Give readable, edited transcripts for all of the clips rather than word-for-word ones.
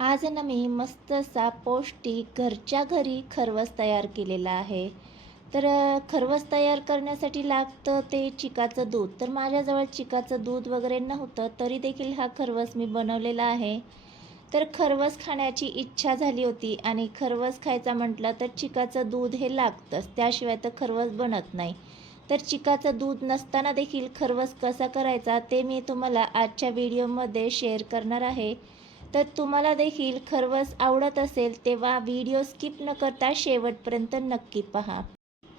आज आहे ना मी मस्त असा पौष्टिक घरच्या घरी खरवस तयार केलेला आहे. तर खरवस तयार करण्यासाठी लागतं ते चिकाचं दूध. तर माझ्याजवळ चिकाचं दूध वगैरे नव्हतं, तरी देखील हा खरवस मी बनवलेला आहे. तर खरवस खाण्याची इच्छा झाली होती आणि खरवस खायचा म्हटलं तर चिकाचं दूध हे लागतंच, त्याशिवाय तर खरवस बनत नाही. तर चिकाचं दूध नसताना देखील खरवस कसा करायचा ते मी तुम्हाला आजच्या व्हिडिओमध्ये शेअर करणार आहे. तर तुम्हाला देखील खरवस आवडत असेल तेव्हा व्हिडिओ स्किप न करता शेवटपर्यंत नक्की पहा.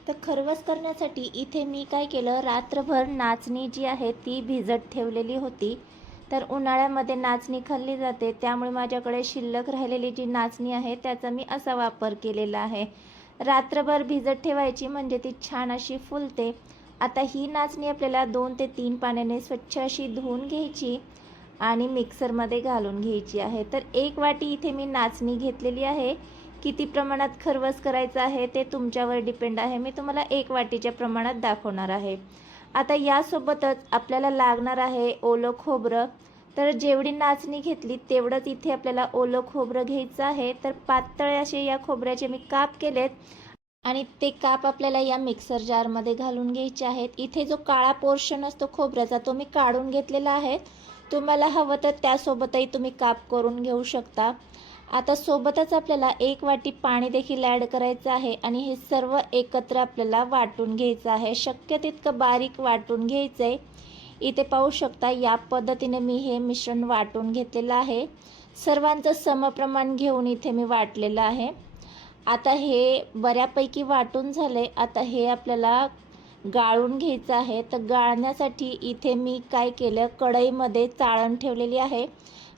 तर खरवस करण्यासाठी इथे मी काय केलं, रात्रभर नाचणी जी आहे ती भिजत ठेवलेली होती. तर उन्हाळ्यामध्ये नाचणी खाल्ली जाते, त्यामुळे माझ्याकडे शिल्लक राहिलेली जी नाचणी आहे त्याचा मी असा वापर केलेला आहे. रात्रभर भिजत ठेवायची म्हणजे ती छान अशी फुलते. आता ही नाचणी आपल्याला 2 ते 3 पाण्याने स्वच्छ अशी धुवून घ्यायची आणि मिक्सरमध्ये घालून घ्यायची आहे. तर 1 वाटी इथे मी नाचणी घेतलेली आहे. किती प्रमाणात खरवस करायचं आहे ते तुमच्यावर डिपेंड आहे. मी तुम्हाला 1 वाटीच्या प्रमाणात दाखवणार आहे. आता यासोबतच आपल्याला लागणार आहे ओलं खोबरं. तर जेवढी नाचणी घेतली तेवढंच इथे आपल्याला ओलं खोबरं घ्यायचं आहे. तर पातळ असे या खोबऱ्याचे मी काप केलेत आणि ते काप आपल्याला या मिक्सर जारमध्ये घालून घ्यायचे आहेत. इथे जो काळा पोर्शन असतो खोबऱ्याचा तो मी काढून घेतलेला आहे. तुम्हाला हवं तर त्यासोबतही तुम्ही काप करून घेऊ शकता. आता सोबतच आपल्याला 1 वाटी पाणी देखील ॲड करायचं आहे आणि हे सर्व एकत्र आपल्याला वाटून घ्यायचं आहे. शक्य तितकं बारीक वाटून घ्यायचं आहे. इथे पाहू शकता या पद्धतीने मी हे मिश्रण वाटून घेतलेलं आहे. सर्वांचं समप्रमाण घेऊन इथे मी वाटलेलं आहे. आता हे बऱ्यापैकी वाटून झाले. आता हे आपल्याला गाळून घ्यायचं आहे. तर गाळण्यासाठी इथे मी काय केलं, कढईमध्ये चाळण ठेवलेली आहे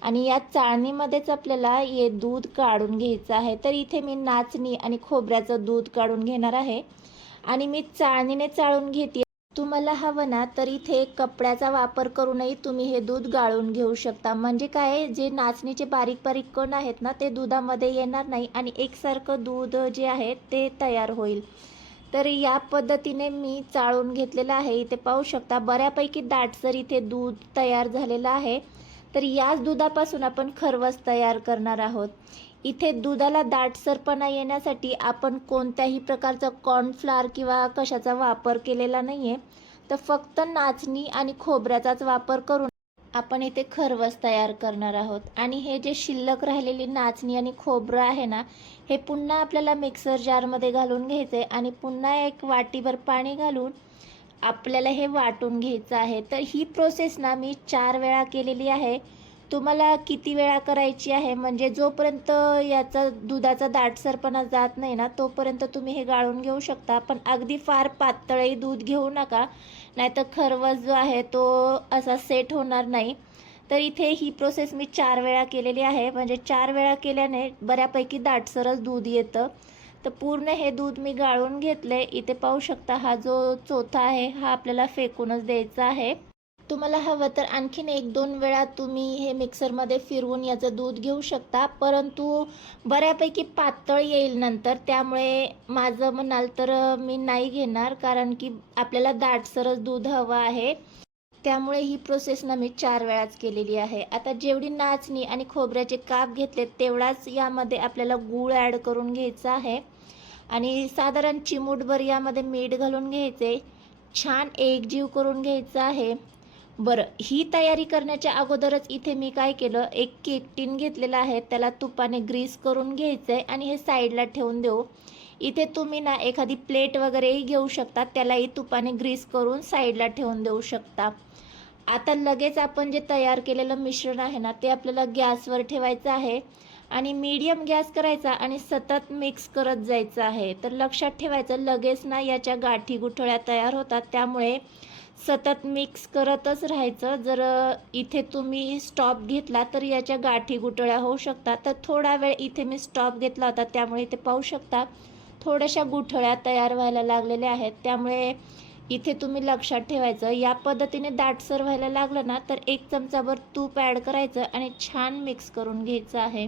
आणि या चाळणीमध्येच आपल्याला हे दूध काढून घ्यायचं आहे. तर इथे मी नाचणी आणि खोबऱ्याचं दूध काढून घेणार आहे आणि मी चाळणीने चाळून घेते. तुम्हाला हवं ना तर इथे कपड्याचा वापर करूनही तुम्ही हे दूध गाळून घेऊ शकता. म्हणजे काय, जे नाचणीचे बारीक बारीक कण आहेत ना ते दुधामध्ये येणार नाही आणि एकसारखं दूध जे आहे ते तयार होईल. तर या पद्धतीने मी चाळून घेतलेलं आहे. इथे पाहू शकता बऱ्यापैकी दाटसर इथे दूध तयार झालेलं आहे. तर याच दुधापासून आपण खरवस तयार करणार आहोत. इथे दुधाला दाटसरपणा येण्यासाठी आपण कोणत्याही प्रकारचा कॉर्नफ्लॉवर किंवा कशाचा वापर केलेला नाही आहे. तर फक्त नाचणी आणि खोबऱ्याचाच वापर करून आपण इथे खरवस तयार करणार आहोत. आणि हे जे शिल्लक राहिलेली नाचणी आणि खोबरं आहे ना, हे पुन्हा आपल्याला मिक्सर जारमध्ये घालून घ्यायचं आहे आणि पुन्हा 1 वाटीभर पाणी घालून आपल्याला हे वाटून घ्यायचं आहे. तर ही प्रोसेस ना मी 4 वेळा केलेली आहे. तुम्हाला किती वेळा करायची आहे म्हणजे जोपर्यंत याचा दुधाचा दाटसरपणा जात नाही ना तोपर्यंत तुम्ही हे गाळून घेऊ शकता. पण अगदी फार पातळही दूध घेऊ नका, नाहीतर खरवस जो आहे तो असा सेट होणार नाही. तर इथे ही प्रोसेस मी 4 वेळा केलेली आहे. म्हणजे 4 वेळा केल्याने बऱ्यापैकी दाटसरच दूध येतं. तर पूर्ण हे दूध मी गाळून घेतले. इथे पाहू शकता हा जो चोथा आहे हा आपल्याला फेकूनच द्यायचा आहे. तुम्हाला हवं तर आणखीन 1-2 वेळा तुम्ही हे मिक्सरमध्ये फिरवून याचं दूध घेऊ शकता, परंतु बऱ्यापैकी पातळ येईल नंतर. त्यामुळे माझं म्हणाल तर मी नाही घेणार, कारण की आपल्याला दाटसरच दूध हवं आहे. त्यामुळे ही प्रोसेस ना मी 4 वेळाच केलेली आहे. आता जेवढी नाचणी आणि खोबऱ्याचे काप घेतले तेवढाच यामध्ये आपल्याला गूळ ॲड करून घ्यायचा आहे आणि साधारण चिमूटभर यामध्ये मीठ घालून घ्यायचे. छान एकजीव करून घ्यायचं आहे. बरं, ही तयारी करण्याच्या अगोदरच इथे मी काय केलं, एक केक टिन घेतलेला आहे, त्याला तुपाने ग्रीस करून घ्यायचं आहे आणि हे साईडला ठेवून देऊ. इथे तुम्ही ना एखादी प्लेट वगैरेही घेऊ शकता, त्यालाही तुपाने ग्रीस करून साईडला ठेवून देऊ शकता. आता लगेच आपण जे तयार केलेलं मिश्रण आहे ना ते आपल्याला गॅसवर ठेवायचं आहे आणि मीडियम गॅस करायचा आणि सतत मिक्स करत जायचं आहे. तर लक्षात ठेवायचं, लगेच ना याच्या गाठी गुठळ्या तयार होतात, त्यामुळे सतत मिक्स करतच राहायचं. जर इथे तुम्ही स्टॉप घेतला तर याच्या गाठी गुठळ्या होऊ शकतात. तर थोडा वेळ इथे मी स्टॉप घेतला होता, त्यामुळे इथे पाहू शकता थोड्याशा गुठळ्या तयार व्हायला लागलेल्या आहेत. त्यामुळे इथे तुम्ही लक्षात ठेवायचं, या पद्धतीने दाटसर व्हायला लागलं ना तर 1 चमचाभर तूप ॲड करायचं आणि छान मिक्स करून घ्यायचं आहे.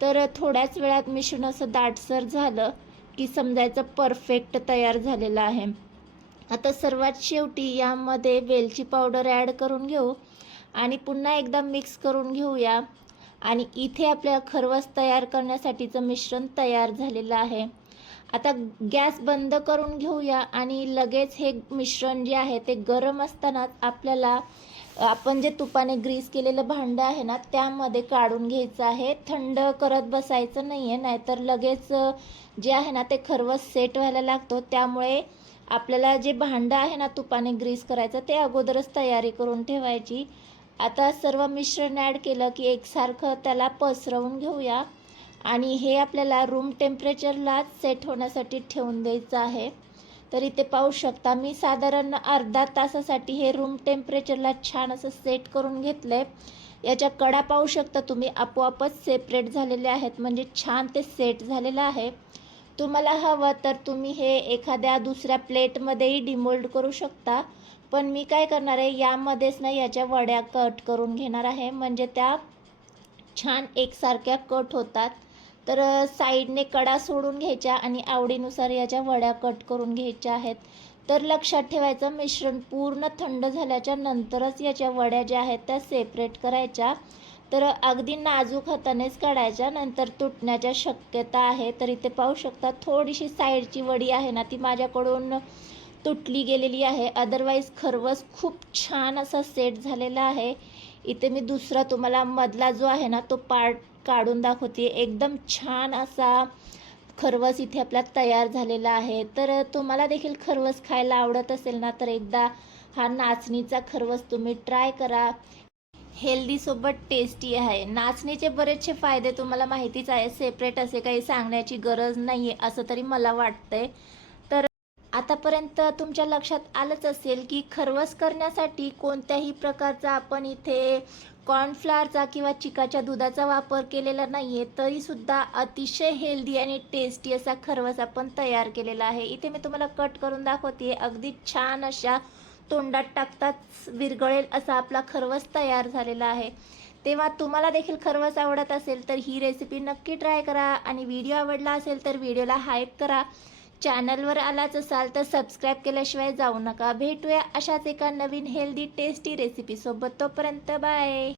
तर थोड्याच वेळात मिश्रण असं दाटसर झालं की समजायचं परफेक्ट तयार झालेलं आहे. आता सर्वात शेवटी यामध्ये वेलची पावडर ॲड करून घेऊ आणि पुन्हा एकदा मिक्स करून घेऊया. आणि इथे आपल्या खरवस तयार करण्यासाठीचं मिश्रण तयार झालेलं आहे. आता गॅस बंद करून घेऊया आणि लगेच हे मिश्रण जे आहे ते गरम असतानाच आपल्याला आपण जे तुपाने ग्रीस केलेलं भांडं आहे ना त्यामध्ये काढून घ्यायचं आहे. थंड करत बसायचं नाही आहे, नाहीतर लगेच जे आहे ना ते खरवस सेट व्हायला लागतो. त्यामुळे आपल्याला जे भांडं आहे ना तुपाने ग्रीस करायचं ते अगोदरच तयारी करून ठेवायची. आता सर्व मिश्रण ॲड केलं की एकसारखं त्याला पसरवून घेऊया आणि हे आपल्याला रूम टेम्परेचरला सेट होण्यासाठी ठेवून द्यायचं आहे. तर इथे पाहू शकता मी साधारण अर्धा तासासाठी हे रूम टेम्परेचरला छान असं सेट करून घेतलं आहे. याच्या कडा पाहू शकता तुम्ही आपोआपच सेपरेट झालेले आहेत, म्हणजे छान ते सेट झालेलं आहे. तुम्हाला हवं तर तुम्ही हे एखाद्या दुसऱ्या प्लेटमध्येही डिमोल्ड करू शकता, पण मी काय करणार आहे यामध्येच ना याच्या वड्या कट करून घेणार आहे, म्हणजे त्या छान एकसारख्या कट होतात. तर साईडने कडा सोडून घ्यायच्या आणि आवडीनुसार याच्या वड्या कट करून घ्यायच्या आहेत. तर लक्षात ठेवायचं मिश्रण पूर्ण थंड झाल्याच्या नंतरच याच्या वड्या ज्या आहेत त्या सेपरेट करायच्या. तर अगदी नाजूक हातानेच काढायच्या, नंतर तुटण्याच्या शक्यता आहे. तर इथे पाहू शकता थोडीशी साईडची वडी आहे ना ती माझ्याकडून तुटली गेलेली आहे, अदरवाईज खरवस खूप छान असा सेट झालेला आहे. इथे मी दुसरा तुम्हाला मधला जो आहे ना तो पार्ट काढून दाखवते. एकदम छान असा खरवस इथे आपला तयार झालेला आहे. तर तुम्हाला देखील खरवस खायला आवडत असेल ना तर एकदा हा नाचणीचा खरवस तुम्ही ट्राय करा. हेल्दी सोबत टेस्टी आहे. नाचणीचे बरेचसे फायदे तुम्हाला माहितीच आहे, सेपरेट असे काही सांगण्याची गरज नाही आहे असं तरी मला वाटतंय. तर आतापर्यंत तुमच्या लक्षात आलंच असेल की खरवस करण्यासाठी कोणत्याही प्रकारचा आपण इथे कॉर्नफ्लॉवरचा किंवा चिकाच्या दुधाचा वापर केलेला नाही आहे, तरीसुद्धा अतिशय हेल्दी आणि टेस्टी असा खरवस आपण तयार केलेला आहे. इथे मी तुम्हाला कट करून दाखवते. अगदी छान अशा तोंडात टाकताच विरघळेल असा आपला खरवस तयार झालेला आहे. तेव्हा तुम्हाला देखील खरवस आवडत असेल तर ही रेसिपी नक्की ट्राय करा आणि व्हिडिओ आवडला असेल तर व्हिडिओला हाईप करा. चॅनलवर आलाच असाल तर सबस्क्राईब केल्याशिवाय जाऊ नका. भेटूया अशाच एका नवीन हेल्दी टेस्टी रेसिपीसोबत. तोपर्यंत बाय.